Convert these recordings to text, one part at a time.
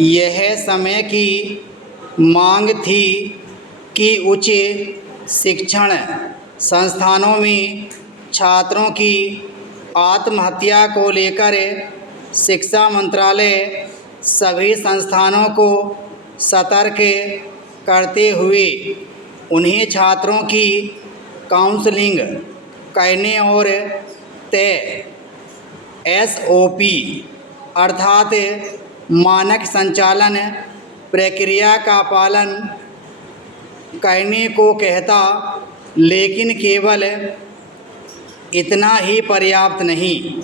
यह समय की मांग थी कि उच्च शिक्षण संस्थानों में छात्रों की आत्महत्या को लेकर शिक्षा मंत्रालय सभी संस्थानों को सतर्क करते हुए उन्हें छात्रों की काउंसलिंग करने और तय SOP अर्थात मानक संचालन प्रक्रिया का पालन करने को कहता, लेकिन केवल इतना ही पर्याप्त नहीं।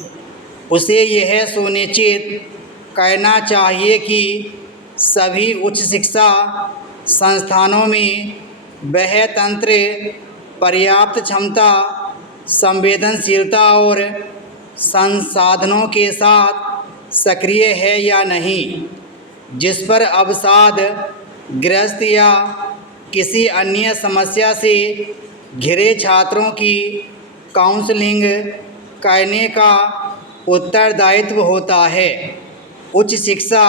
उसे यह सुनिश्चित करना चाहिए कि सभी उच्च शिक्षा संस्थानों में वह तंत्र पर्याप्त क्षमता, संवेदनशीलता और संसाधनों के साथ सक्रिय है या नहीं, जिस पर अवसाद ग्रस्त या किसी अन्य समस्या से घिरे छात्रों की काउंसलिंग करने का उत्तरदायित्व होता है। उच्च शिक्षा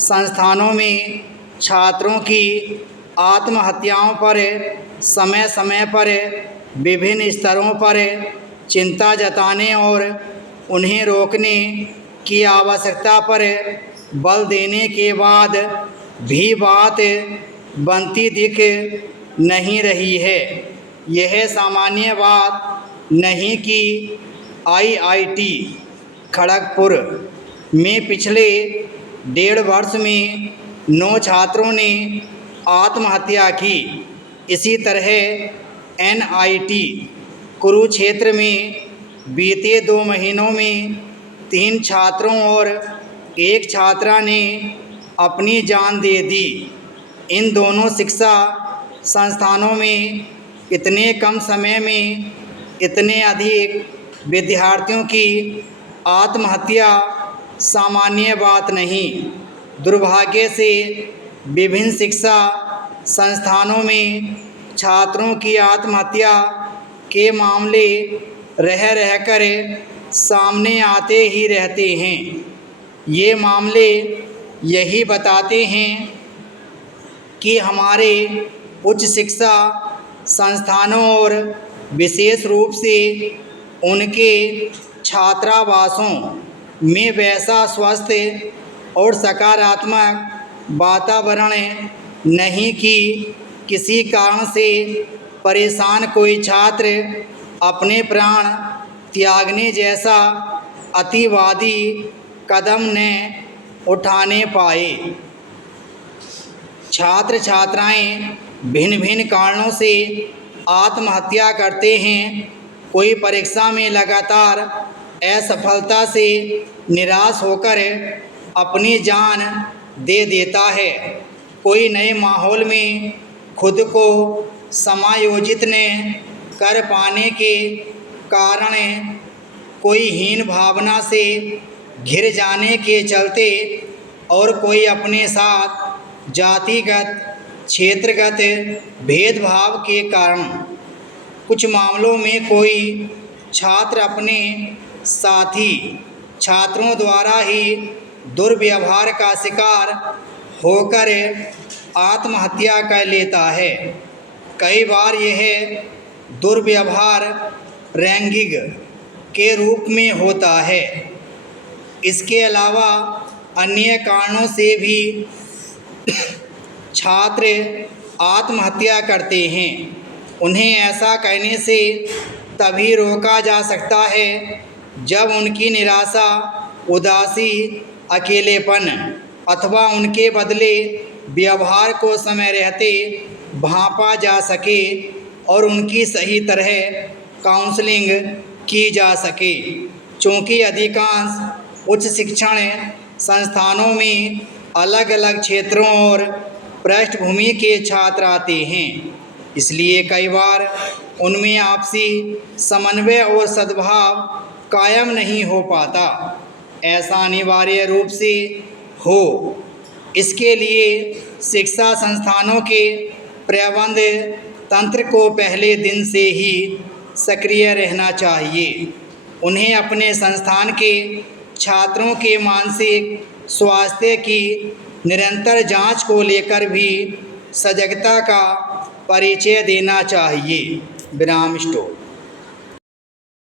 संस्थानों में छात्रों की आत्महत्याओं पर समय समय पर विभिन्न स्तरों पर चिंता जताने और उन्हें रोकने की आवश्यकता पर बल देने के बाद भी बात बनती दिख नहीं रही है। यह सामान्य बात नहीं कि IIT खड़गपुर में पिछले 1.5 वर्ष में 9 छात्रों ने आत्महत्या की। इसी तरह NIT कुरुक्षेत्र में बीते 2 महीनों में 3 छात्रों और 1 छात्रा ने अपनी जान दे दी। इन दोनों शिक्षा संस्थानों में इतने कम समय में इतने अधिक विद्यार्थियों की आत्महत्या सामान्य बात नहीं। दुर्भाग्य से विभिन्न शिक्षा संस्थानों में छात्रों की आत्महत्या के मामले रहकर सामने आते ही रहते हैं। ये मामले यही बताते हैं कि हमारे उच्च शिक्षा संस्थानों और विशेष रूप से उनके छात्रावासों में वैसा स्वस्थ और सकारात्मक वातावरण नहीं कि किसी कारण से परेशान कोई छात्र अपने प्राण त्यागने जैसा अतिवादी कदम न उठाने पाए। छात्र छात्राएं भिन्न भिन्न कारणों से आत्महत्या करते हैं। कोई परीक्षा में लगातार असफलता से निराश होकर अपनी जान दे देता है। कोई नए माहौल में खुद को समायोजित न कर पाने के कारण, कोई हीन भावना से घिर जाने के चलते और कोई अपने साथ जातिगत क्षेत्रगत भेदभाव के कारण। कुछ मामलों में कोई छात्र अपने साथी छात्रों द्वारा ही दुर्व्यवहार का शिकार होकर आत्महत्या कर लेता है। कई बार यह दुर्व्यवहार रैगिंग के रूप में होता है। इसके अलावा अन्य कारणों से भी छात्र आत्महत्या करते हैं। उन्हें ऐसा करने से तभी रोका जा सकता है जब उनकी निराशा, उदासी, अकेलेपन अथवा उनके बदले व्यवहार को समय रहते भांपा जा सके और उनकी सही तरह काउंसलिंग की जा सके। चूँकि अधिकांश उच्च शिक्षण संस्थानों में अलग अलग क्षेत्रों और पृष्ठभूमि के छात्र आते हैं, इसलिए कई बार उनमें आपसी समन्वय और सद्भाव कायम नहीं हो पाता। ऐसा अनिवार्य रूप से हो, इसके लिए शिक्षा संस्थानों के प्रबंध तंत्र को पहले दिन से ही सक्रिय रहना चाहिए। उन्हें अपने संस्थान के छात्रों के मानसिक स्वास्थ्य की निरंतर जांच को लेकर भी सजगता का परिचय देना चाहिए। विराम स्टॉप।